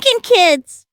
Learnkin kids!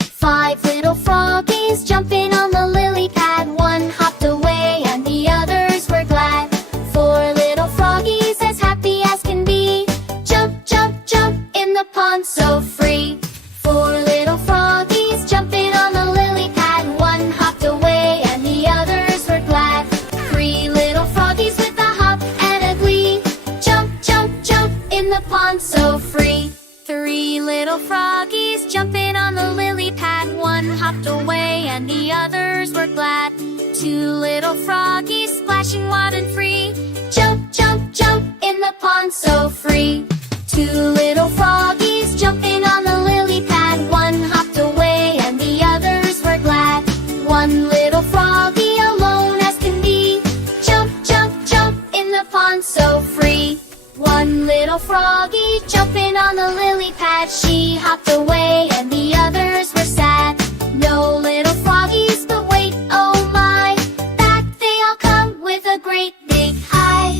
Five little froggies jumping on the lily pad. One hopped away and the others were glad. Four little froggies as happy as can be. Jump, jump, jump in the pond so free. Four little froggies jumping on the lily pad. One hopped away and the others were glad. Three little froggies with a hop and a glee. Jump, jump, jump in the pond so free. Three little froggies jumping on the lily pad. One hopped away and the others were glad. Two little froggies splashing wild and free. Jump, jump, jump in the pond so free. Two little froggies jumping on the lily pad. One hopped away and the others were glad. One little froggy alone as can be. Jump, jump, jump in the pond so free. One little froggy jumping on the lily pad. She hopped away and the others were sad. No little froggies, but wait, oh my, back they all come with a great big hi.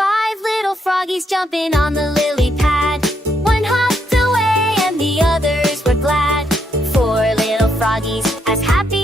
Five little froggies jumping on the lily pad. One hopped away and the others were glad. Four little froggies as happy